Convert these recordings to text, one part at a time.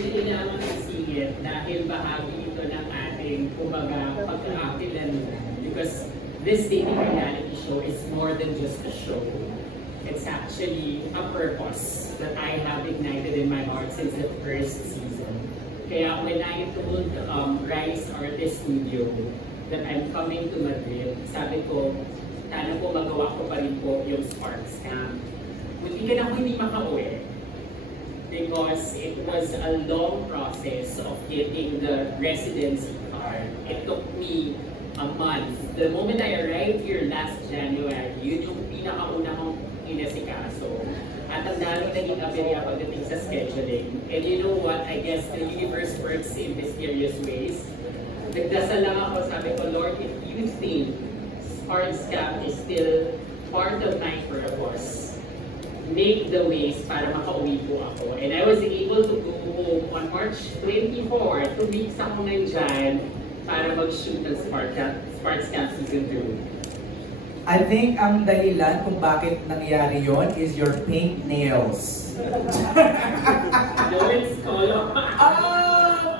kailangan isingit dahil bahagi ito ng ating, kumbaga, pagkakakilan because this dating reality show is more than just a show. It's actually a purpose that I have ignited in my heart since the first season. Kaya when I told Rise Artist Studio that I'm coming to Madrid, sabi ko, sana po magawa ko pa rin po yung Sparks Camp. Hindi ka na hindi makauwi. Because it was a long process of getting the residency card. It took me a month. The moment I arrived here last January, yun yung pinakauna kong inasikaso. At ang dami naging aberya pagdating sa scheduling. And you know what? I guess the universe works in mysterious ways. Nagdasal lang ako, sabi ko, Lord, if you think Sparks Camp is still part of my purpose, make the ways para makauwi po ako. And I was able to go home on March 24. 2 weeks ako nandyan para mag-shoot ng Sparks Camp Season 2. I think ang dahilan kung bakit nangyari yon is your pink nails. No, it's color.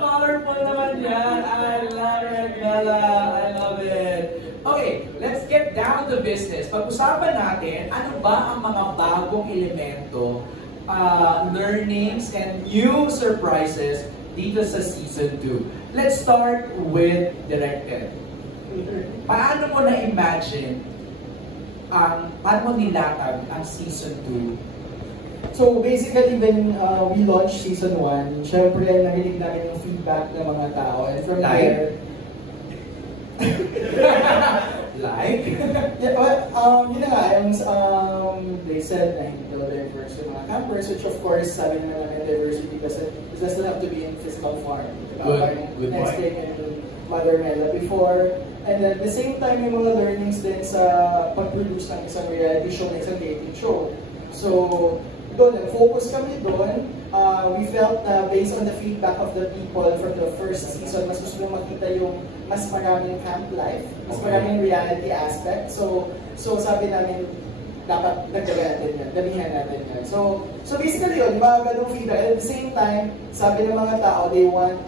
Colorful naman yan. I love it, Bella. I love it. Okay, let's get down to business. Pag-usapan natin, ano ba ang mga bagong elemento, learnings, and new surprises dito sa Season 2. Let's start with Directed. Paano mo na-imagine paano mo nilatag ang Season 2? So basically, when we launched Season 1, syempre narinig namin yung feedback ng mga tao. And from there, like? Yeah, well, yun na nga, they said na hindi daw diverse yung mga campers, which of course, sabi naman namin diversity kasi it doesn't have to be in physical form. Good Next thing in Mother Mela before. And at the same time, yung mga learnings din sa pag-produce ng isang reality show, ng isang dating show. So, doon, focus kami doon. We felt na based on the feedback of the people from the first season, mas gusto makita yung mas maraming camp life, mas maraming reality aspect. So sabi namin, dapat nagdagan natin yan, damihan natin yan. So basically yun, mga ganong feedback. At the same time, sabi ng mga tao, they want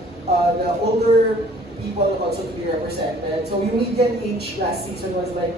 the older people also to be represented. So yung median age last season was like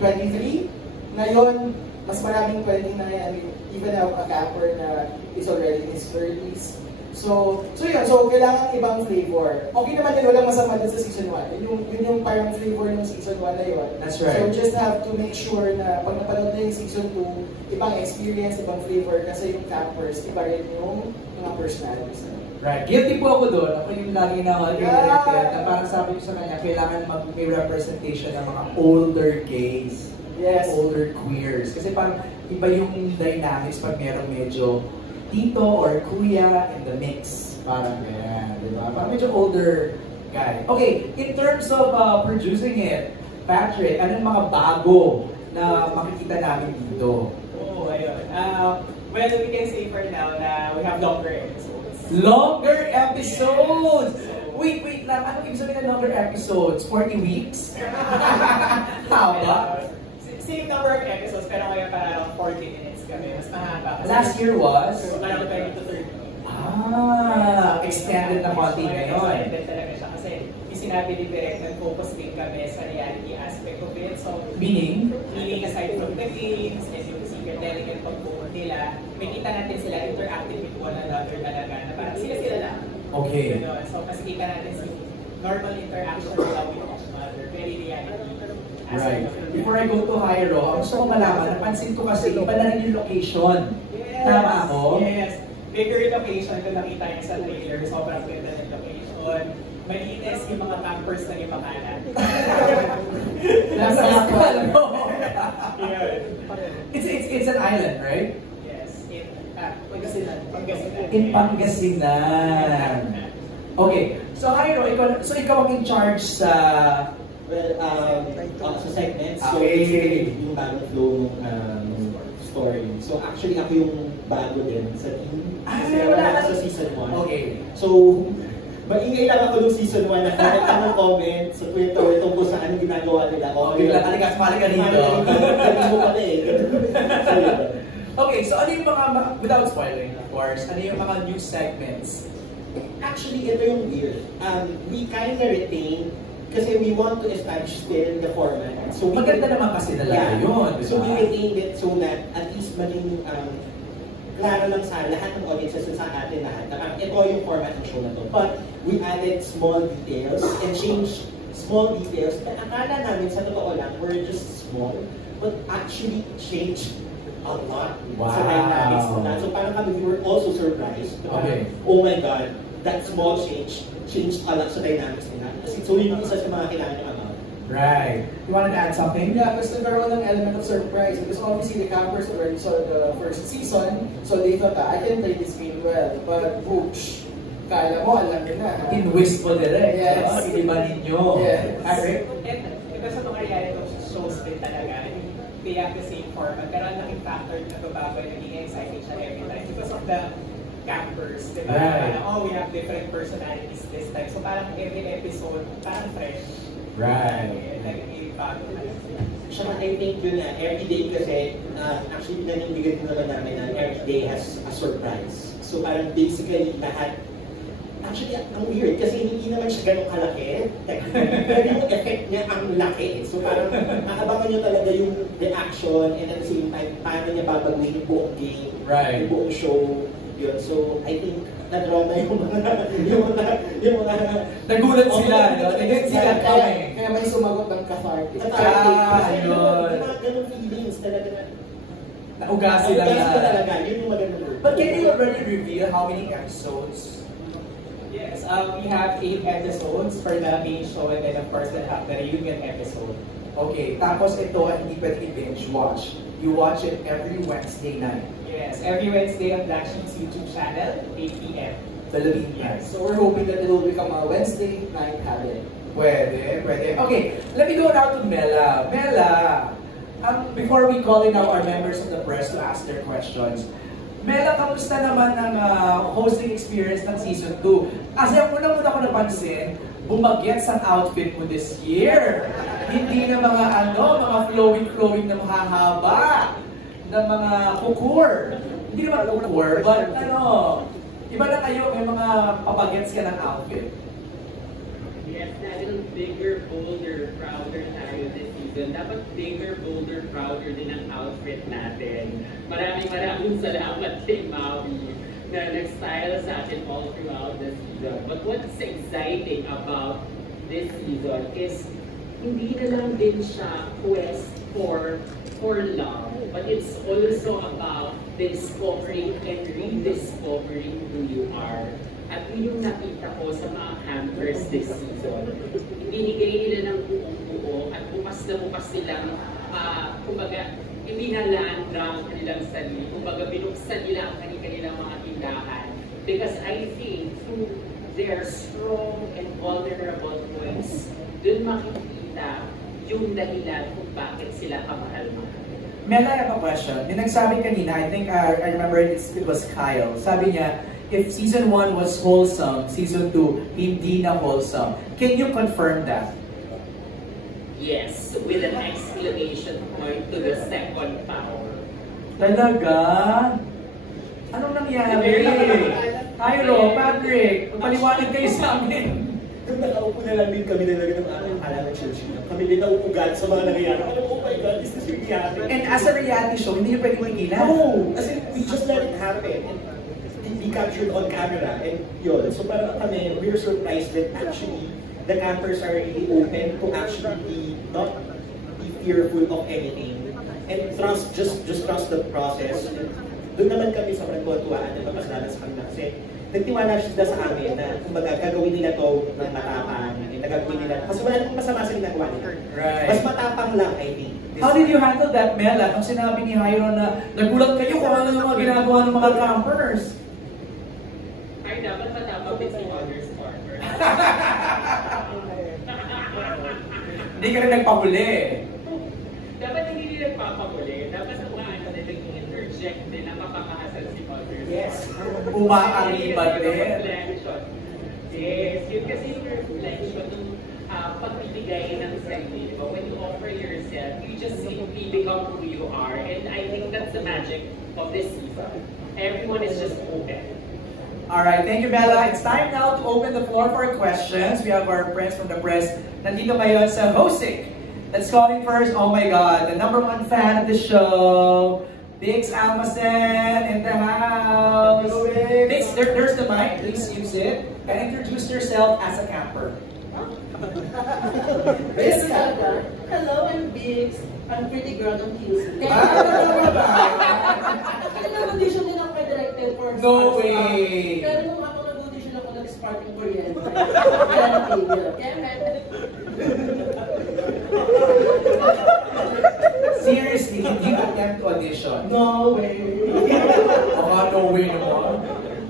23. Ngayon, mas maraming 29, I mean, even a camper na is already in his 30s. So yun, so kailangan ibang flavor. Okay naman yun, walang masama din sa Season 1. Yun yung parang flavor ng Season 1 na yun. That's right. So just have to make sure na pag napanood na yung Season 2, ibang experience, ibang flavor, kasi yung campers, iba rin yung mga personalities. Right. Guilty po ako doon. Ako yung lagi na directed na parang sabi ko sa kanya, kailangan may representation ng mga older gays. Yes. Older queers. Kasi parang iba yung dynamics pag merong medyo tito or kuya in the mix. Parang ganyan, di ba? Parang medyo older guy. Okay, in terms of producing it, Patrick, anong mga bago na makikita namin dito? Oh, ayun. Well, we can say for now na we have longer episodes. Longer episodes! Wait lang. Ano ibig sabihin ng longer episodes? 40 weeks? How about? Same number of episodes, pero ngayon parang 40 minutes kami. Mas mahaba. Last year was? Parang 20 to 30. Extended na konti ngayon. Extended talaga siya kasi yung sinabi ni Direk, nag-focus din kami sa reality aspect of it. So, Meaning aside from the games and yung secret delegate pagbuo nila, may kita natin sila interacting with one another talaga na parang sila lang. Okay. So, kasi kita natin si normal interaction nila with each other. Very reality. Right. Before I go to Hyro, gusto ko malaman, napansin ko kasi iba na rin yung location. Yes. Tama ako? Yes. Bigger location, kung nakita niyo sa trailer, sobrang ganda ng location. Malinis yung mga campers na yung makanan. Nasa Akal, no? Yeah. It's an island, right? Yes. Pangasinan. In Pangasinan. Okay. So Hyro, ikaw ang in charge sa sa segments, so okay. Yung bagong flow ng story. So actually ako yung bago din sa team. Kasi wala ka sa season 1. Okay. So, maingay lang ako nung season 1 na kahit anong comment sa Twitter tungkol sa anong ginagawa nila. Okay lang, alikas-mali ka dito. Ganun mo pala eh. Okay, so ano yung mga, without spoiling of course, ano yung mga new segments? Actually, ito yung weird. We kind of retain kasi we want to establish still the format. So Maganda naman kasi talaga yun, di So ba? we retained it so that at least maging klaro lang sa lahat ng audiences sa atin lahat na ito yung format ng show na to. But we added small details and changed small details na akala namin sa totoo lang we're just small but actually changed a lot sa dynamics ng that. So parang kami, we were also surprised. Okay. Oh my God, that small change changed a lot sa dynamics nila. So yun yung isa sa mga kailangan ng amount. Right. You wanted to add something? Yeah, because nagkaroon ng element of surprise. Because obviously the campers already saw the first season, so they thought, I can play this game well. But, whoosh, kala mo, alam nyo na. In whisper direct. Yes. Iba ninyo. Yes. Eric? And because sa mga reality shows din talaga, they have the same format. Pero ang laking factor na babago ay naging exciting siya every time because of the campers, di ba? Right. Parang, we have different personalities this time. So parang every episode, parang fresh. Right. Naging bago na. Saka I think yun nga, everyday kasi, actually nanindigan din naman namin na everyday has a surprise. So parang basically lahat, actually ang weird kasi hindi naman siya ganun kalaki. Pero yung effect niya ang laki. So parang nakabangan niyo talaga yung reaction and at the same time, paano niya babaguhin yung buong game, Right. yung buong show. Yun. So I think na-draw na yung mga Nagulat sila, no? Nagulat sila Kaya may sumagot ng cathartic. Yun. Mga ganun feelings talaga na. Naugas sila Naugas na. ka talaga, yun yung maganda. But can you already reveal how many episodes? Yes, we have 8 episodes for the main show and then of course we'll have the reunion episode. Okay, tapos ito hindi pwede i-binge watch. You watch it every Wednesday night. Yes, every Wednesday on Black Sheep's YouTube channel, 8 p.m. Philippine time. So we're hoping that it will become a Wednesday night habit. Pwede, pwede. Okay, let me go now to Mela. Mela, before we call in now our members of the press to ask their questions, Mela, kamusta naman ang hosting experience ng Season 2? Kasi ang unang-una ko napansin, bumagets ang outfit mo this year. Hindi na mga mga flowing na mahahaba, na mga kukur. Hindi naman kukur, but iba na kayo, may mga papagets ka ng outfit. Yes, dahil bigger, bolder, prouder tayo this season. Dapat bigger, bolder, prouder din ang outfit natin. Maraming salamat kay Maui na nag-style sa atin all throughout the season. But what's exciting about this season is hindi na lang din siya quest for love, but it's also about discovering and rediscovering who you are. At yun yung nakita ko sa mga campers this season. Binigay nila ng buong-buo at bukas na bukas silang, kumbaga, ibinalaan ang kanilang sarili. Kumbaga, binuksan nila ang kanilang mga tindahan. Because I think through their strong and vulnerable points, dun makikita yung dahilan kung bakit sila kamahal-mahal. Mela, I have a question. Yung nagsabi kanina, I think I remember it was Kyle. Sabi niya, if Season 1 was wholesome, Season 2 hindi na wholesome. Can you confirm that? Yes, with an exclamation point to the second power. Talaga? Anong nangyari? Cairo, Patrick, paliwanag kayo sa amin. Nung nakaupo na lang din kami talaga ng akala ng church. Kami din nauugat sa mga nangyayari. Oh my God, is this really happening? And as a reality show, hindi nyo pwede makikita? No! As in, we just let it happen. And we captured on camera. And yun. So parang kami, we were surprised that actually, the campers are really open to actually not be fearful of anything. And trust, just trust the process. And doon naman kami sa pagkutuwaan na papasalanan sa kanila. Kasi nagtiwala sila sa amin na kumbaga gagawin nila to ng matapang, nagagawin nila. Kasi wala namang masama sa ginagawa nila. Right. Mas matapang lang, I think. How did you handle that, Mela? Nung sinabi ni Jairo na nagulat kayo kung ano yung mga ginagawa ng mga campers. Ay, dapat matapang din si Wonders Partner. Hindi ka rin nagpahuli. Dapat hindi nila nagpapahuli. Dapat ang mga interject din na mapapahasal si Wonders. Yes. Umaaribat din. Yes, yun kasi yung reflection ng pagbibigay ng sarili. When you offer yourself, you just simply become who you are. And I think that's the magic of this season. Everyone is just open. Alright, thank you, Bella. It's time now to open the floor for questions. We have our friends from the press nandito ngayon sa hosting. Let's call in first. Oh my God, the #1 fan of the show, Bix Almacen in the house. Hello, Bix, there's the mic. Please use it. And introduce yourself as a camper. Yes, hello, I'm Biggs. I'm pretty girl on QC. Nag-audition din ako kay directed for No Stars. way! Pero nung ako nag-audition ako, nag-spark yung kuryente. Kaya natigil. Kaya Seriously, did you attempt to audition? no way. No way naman.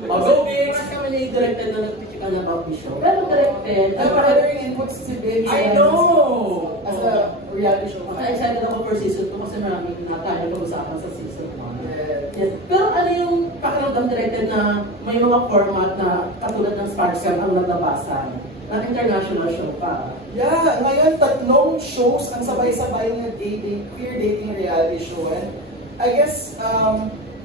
Go, Bix! Mas kami na-directed na nag-picture about the show. Pero directed. Ang mga inputs si Big I know! as a reality show. Excited ako for season 2 kasi maraming na tayo pag-usapan sa season 1. Yes. Pero ano yung pakiramdam directed na may mga format na katulad ng Sparks Camp ang naglabasan? Na international show pa. Yeah, ngayon 3 shows ang sabay-sabay na dating, queer dating reality show. And I guess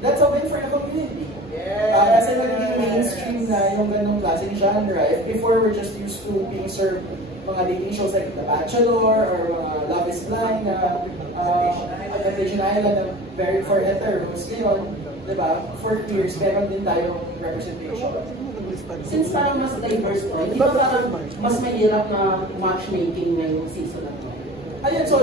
that's a win for the community. Kasi naging mainstream na yung ganung klaseng genre. If before we're just used to being served mga dating shows like The Bachelor or mga Love is Blind na Temptation Island na very for heteros. Ngayon, diba, for queers, meron din tayong representation. Since parang mas diverse to, hindi ba parang mas mahirap na matchmaking ngayong season na to? Ayun, so,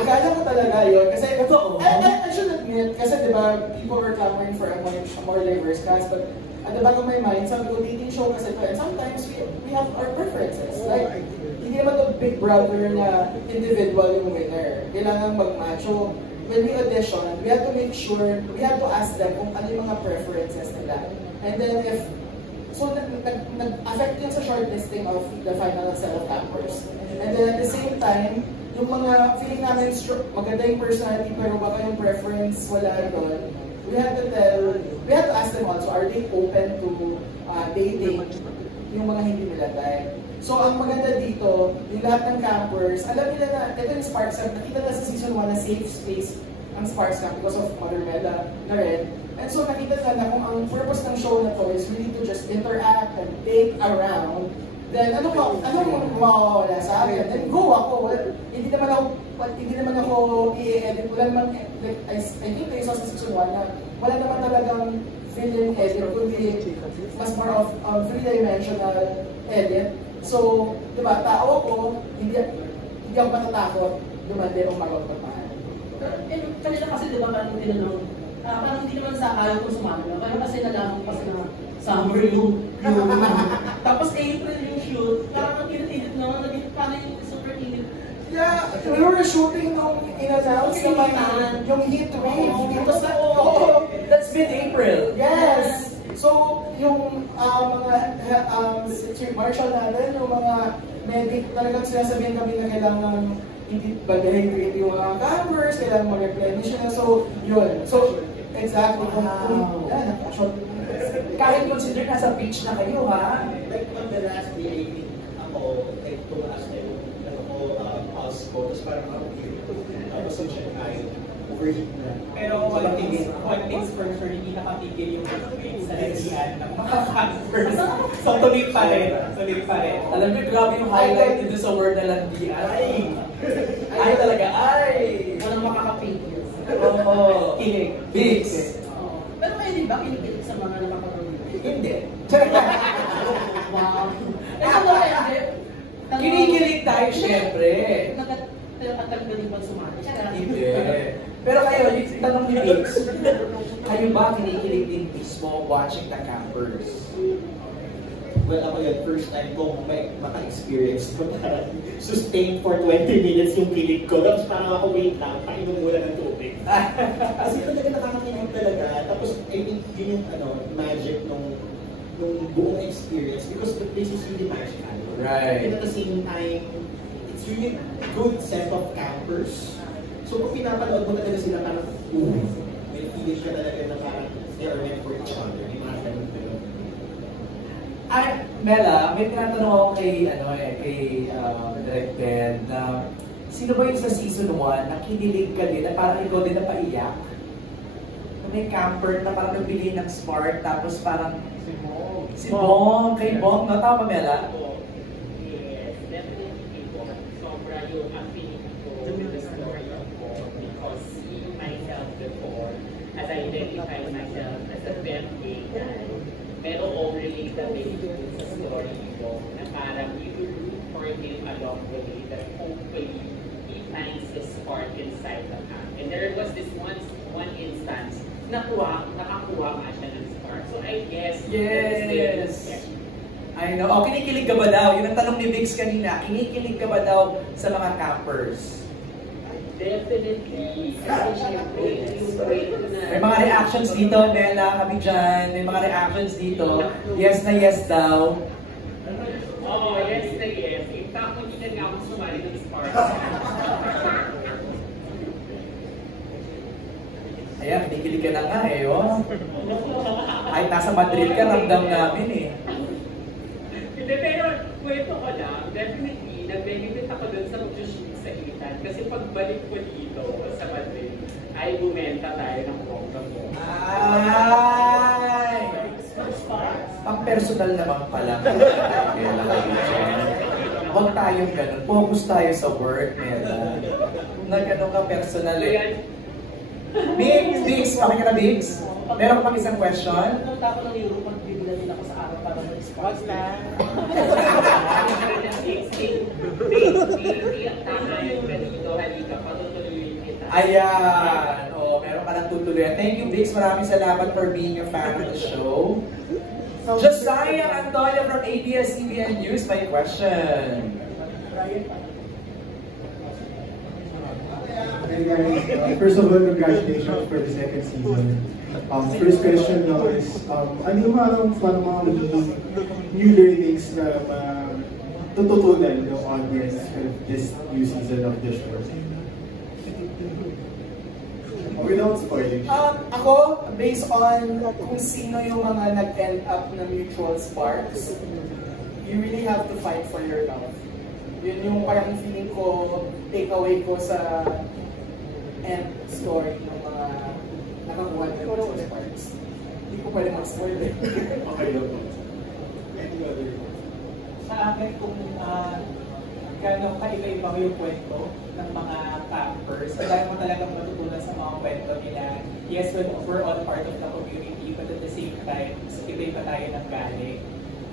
akala ko talaga yun. Kasi, I should admit, kasi diba, people were clamoring for a more diverse cast, but at the back of my mind, sabi ko, dating show kasi ito, and sometimes we have our preferences. Like, hindi naman to Big Brother na individual yung winner. Kailangan mag-match. So, when we audition, we have to make sure, we have to ask them kung ano yung mga preferences nila. And then if, so nag-affect yun sa shortlisting of the final set of campers. And then at the same time, yung mga feeling namin maganda yung personality pero baka yung preference wala doon, we have to ask them also, are they open to dating yung mga hindi nila type. So ang maganda dito, yung lahat ng campers, alam nila na ito yung Sparks Camp, nakita na sa season 1 na safe space ang Sparks Camp because of Mother Mela na rin. And so nakita na kung ang purpose ng show na to is really to just interact and date around, then ano mawawala sa akin? Then go ako. Hindi naman ako i-edit. Wala naman, like, I think I saw sa season 1 na wala naman talagang villain edit, kundi mas more of three-dimensional edit. So, di ba, tao ako, hindi ako matatakot dumande o magpapaan. Kanila kasi di ba parang tinanong, parang hindi naman sa ayaw kong sumama. Pero kasi nalaman kasi na summer yung tapos April yung shoot, parang ang init-init naman, naging parang yung super init. Yeah, we were shooting nung in-announce naman yung heat wave. That's mid-April. Yes! So, yung mga Street Marshal natin, yung mga medic, talagang sinasabihin kami na kailangan hindi bagahin yung mga campers, kailangan mag-replenish na. So, yun. So, exactly. Kahit consider nasa beach na kayo, ha? Like on the last day, I think ako, like tumaas na yung pulse ko, tapos parang ako here. Tapos yung Shanghai, overheat na. Pero one thing's for sure, hindi nakatigil yung sa nagsihan ng mga campers. So tuloy pa rin. Alam niyo, grabe yung highlight dito sa word na landian. Ay talaga, ay! Walang makakapigil. Oo. Kilig. Bix. Pero kayo din ba kinikilig sa mga nakakapagod? Hindi. Wow. Ito na hindi. Kinikilig tayo, syempre. Nakatanggalin ba sumali? Hindi. Pero kayo, yung tanong ni Bix, kayo ba kinikilig din mismo watching the campers? Well, ako yun, first time kong maka-experience ko parang sustain for 20 minutes yung kilig ko. Tapos parang ako, wait lang, painom muna ng tubig. Kasi talaga nakakakinig talaga. Tapos, I think yun yung magic nung buong experience because the place is really magical. Right. And at the same time, it's really a good set of campers. So kung pinapanood mo talaga sila parang, may feeling ka talaga na parang they are meant for each other. May mga ganun. Ay, Mela, may tinatanong ako kay Directed na sino ba yung sa season 1 na kinilig ka din na parang ikaw din napaiyak? may camper na parang nagbigay ng spark, tapos parang si Bong, kay Bong, no? Tama ba, Mela? Yes, definitely Bong. Sobra yung affinity ko with the story of Bong because seeing myself before, as I identify myself as a birthday guy, pero all relatability sa story ni Bong na parang you will root for him along the way that hopefully he finds his spark inside the camp. And there was this one instance nakakuha nga siya ng spark. So I guess Yes! I know. Oh, kinikilig ka ba daw? Yun ang tanong ni Biggs kanina. Kinikilig ka ba daw sa mga campers? definitely. Kasi syempre, yung brain ko na... May mga reactions dito, Mela, kami dyan. May mga reactions dito. Yes na yes daw. Oo, yes na yes. In fact, hindi na nga ako sumali ng spark. Ayan, kinikilig ka na nga eh, oh. Kahit nasa Madrid ka, ramdam namin eh. Hindi, pero kwento ko lang, definitely, nag-benefit ako dun sa mag-shoot sa Itan. Kasi pagbalik ko dito sa Madrid, ay bumenta tayo ng bongga-bongga. Ay! Ang personal naman pala. Huwag tayong ganun. Focus tayo sa work, Mela. Nagano ka personal eh. Biggs, okay ka na, Biggs? Meron ka pang isang question? Punta ako ng Europe, magbibila nila ako sa araw para mag-spark na. Ayan! O, meron ka ng tutuloy. Thank you, Biggs. Maraming salamat for being a fan of the show. Josiah Antonio from ABS-CBN News, my question. Hey guys, first of all, congratulations for the second season. First question now is, ano yung mga new learnings na tututunan ng audience with this new season of the show? Without spoiling. Ako, based on kung sino yung mga nag-end up na mutual sparks, you really have to fight for your love. Yun yung parang feeling ko, takeaway ko sa end story ng mga nakakuha ng mutual sparks. Hindi ko pwede mag-spoil eh. Okay lang po. Any other? Sa akin, kung gano'ng kaiba-iba yung kwento ng mga campers, kaya mo talagang matutunan sa mga kwento nila. Yes, we're all part of the community, but at the same time, iba-iba tayo ng galing.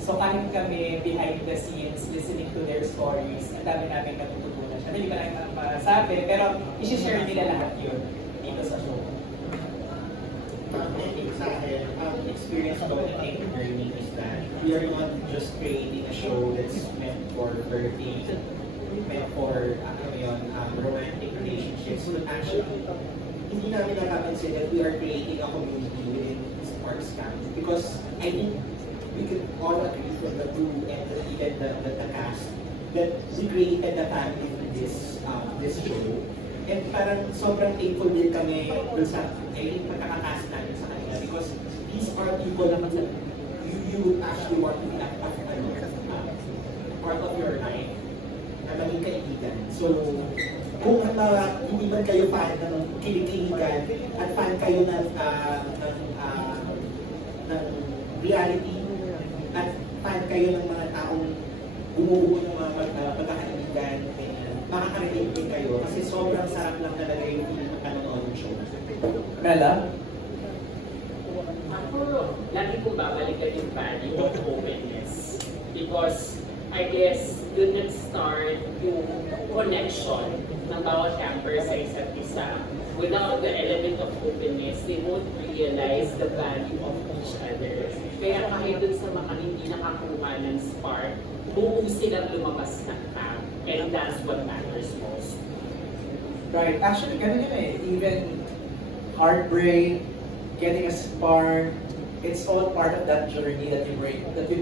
So kahit kami behind the scenes, listening to their stories, ang dami namin natututunan siya. Hindi ko lang masabi, pero isi-share nila lahat yun dito sa show. I think sa akin, experience ko na learning is that we are not just creating a show that's meant for flirting, meant for romantic relationships, but actually, hindi namin nakapansin that we are creating a community within Sparks Camp. Because I think we could all agree from the crew and even the cast that we created the family with this show. And parang sobrang thankful din kami dun sa pagkakakast natin sa kanila because these are people na you would actually want to be part of your life na maging kaibigan. So, kung hindi man kayo fan ng kilig-kiligan at fan kayo ng reality at fan kayo ng mga taong bumubuo ng mga pagkakaibigan, makaka-relate din kayo kasi sobrang sarap lang talaga yung panonood ng show. Mela? Ako, lagi kong babalikan yung value of openness. Because, I guess, dun nag-start yung connection ng bawat camper sa isa't isa. Without the element of openness, they won't realize the value of each other. Kaya kahit dun sa mga hindi nakakuha ng spark, buong silang lumabas ng camp. And that's what matters most. Right. Actually, ganun yun eh. Even heartbreak, getting a spark, it's all part of that journey that you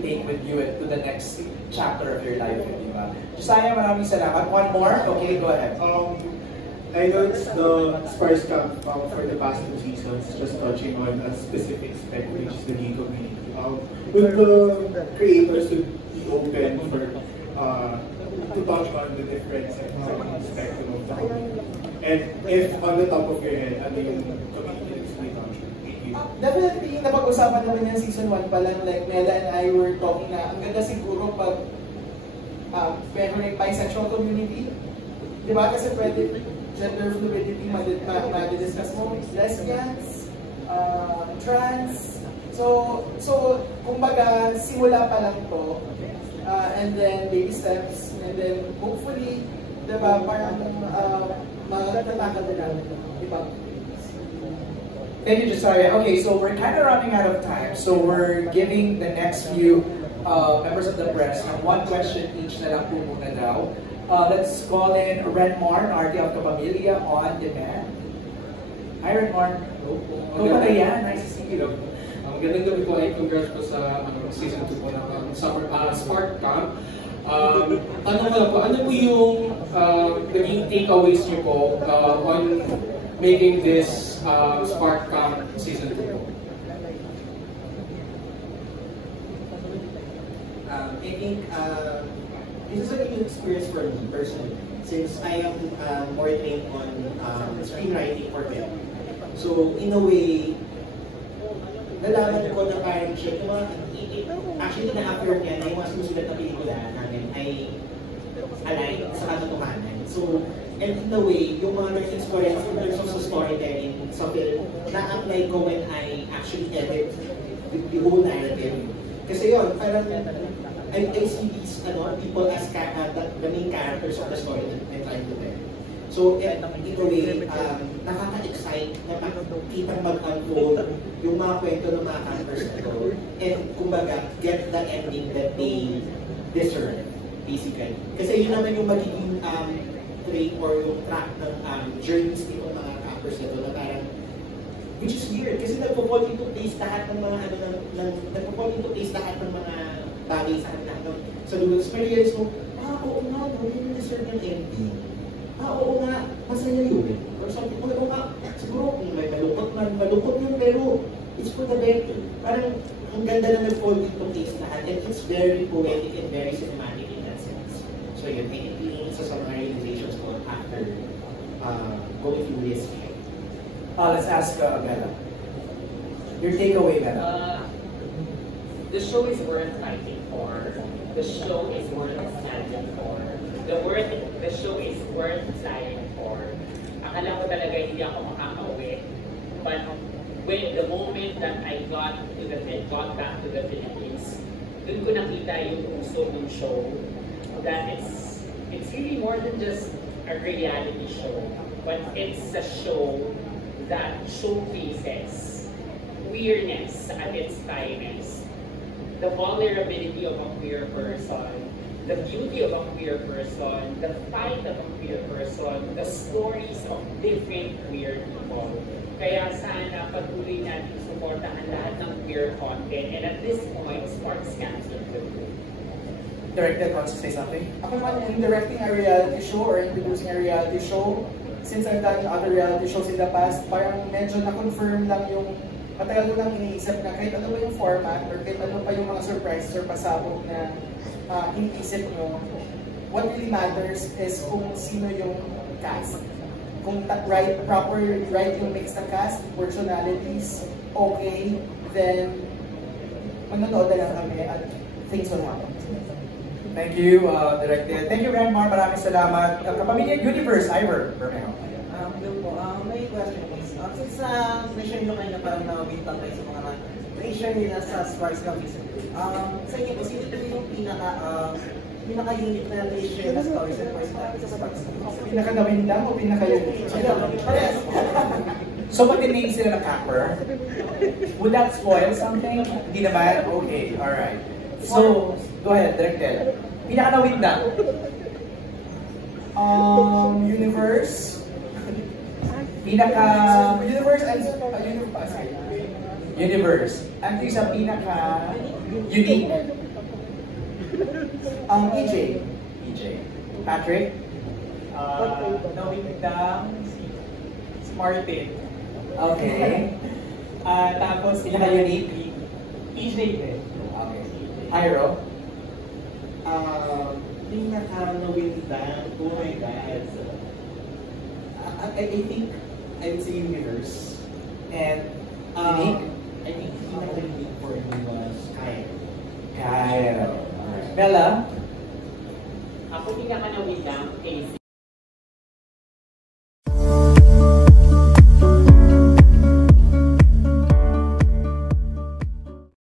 take with you to the next chapter of your life, di ba? Josiah, maraming salamat. One more? Okay, go ahead. I know it's the Sparks Camp for the past 2 seasons, just touching on a specific spec, which is the gay community. Will the creators to be open for to touch on the different spectrum of the community? And if on the top of your head, ano yung community that's may touch? you? Definitely, napag-usapan naman yung season 1 pa lang, like Mela and I were talking na ang ganda siguro pag meron yung bisexual community. Di ba? Kasi pwede gender fluidity, madidiscuss mo, lesbians, trans. So, kumbaga, simula pa lang to. And then baby steps, and then hopefully, di ba, parang matatakal na namin. Di ba? Thank you, Josiah. Okay, so we're kind of running out of time. So we're giving the next few members of the press one question each na lang po muna daw. Let's call in Renmar, RD of Kapamilya on demand. Hi, Renmar. Hello pala yan. Nice to see you. Magandang gabi po ay congrats po sa season 2 po ng Summer Spark Camp. Ano po yung naging takeaways niyo po on making this Spark Camp season 2 po? I think this is a new experience for me personally, since I am more trained on screenwriting for film. So in a way, nalaman ko na parang shit, actually na-affirm yan, yung mga susunod na pelikula namin ay align sa katotohanan. So, and in a way, yung mga learnings ko rin in terms of storytelling sa film, na-apply ko when I actually edit the whole narrative. Kasi yun, parang I see these people as the main characters of the story that I'm trying to tell. So, in a way, nakaka-excite na makikita mag-unfold yung mga kwento ng mga characters na ito and, kumbaga, get the ending that they deserve, basically. Kasi yun naman yung magiging trait or yung track ng journeys ng mga characters na ito na parang, which is weird, kasi nagpo-fall into place lahat ng mga nagpo-fall into place lahat ng mga bagay sa kanila. So, yung experience mo, oo nga, yun yung deserve ng ending. Oo nga, masaya yun. Or something, oo nga, siguro kung may malungkot yun, pero it's for the better. Parang ang ganda na nag-fall into place lahat, and it's very poetic and very cinematic in that sense. So yun, I think yun sa some realizations ko after going through this. Let's ask Bella. Your takeaway, Bella. The show is worth fighting for. The show is worth standing for. The show is worth dying for. Akala ko talaga hindi ako makakauwi. But when the moment that I got back to the Philippines, dun ko nakita yung puso ng show. That it's really more than just a reality show, but it's a show that showcases queerness at its finest. The vulnerability of a queer person, the beauty of a queer person, the fight of a queer person, the stories of different queer people. Kaya sana patuloy natin suportahan lahat ng queer content, and at this point, Sparks Cancer too. Director wants to say something? Ako naman, in directing a reality show or in producing a reality show, since I've done other reality shows in the past, parang medyo na-confirm lang yung matagal ko lang iniisip na kahit ano ba yung format or kahit ano pa yung mga surprises or pasabog na iniisip nyo, what really matters is kung sino yung cast. Kung right yung mix ng cast, personalities, okay, then manonood na lang kami at things will happen. Thank you, Director. Thank you, Renmar. Maraming salamat. Kapamilya Universe, Ivor Bermejo. May question is, since mission nyo kayo na parang nawawintang kayo sa mga mission nila sa Sparks Camp Season 2, sa inyo po, sino yung pinaka-unique na mission na stories and personalities sa Sparks Camp? Pinaka-gawindang o pinaka-unique? Parehas. So, pag name sila na capper, would that spoil something? Hindi naman? Okay, alright. So, go ahead, Director. Pinaka-nawindang. Universe. Universe and Universe. Ano yung sa pinaka-unique? EJ. EJ. Patrick? Nawindang si Martin. Okay. Tapos Pinaka-unique? PJ din. Okay. Hyro? Pinaka-nawindang, oh my God. I think I would say Universe. And Unique? I think pinaka-unique for me was Kyle. Kyle. Alright. Bella? Ako pinaka-nawig lang, Casey.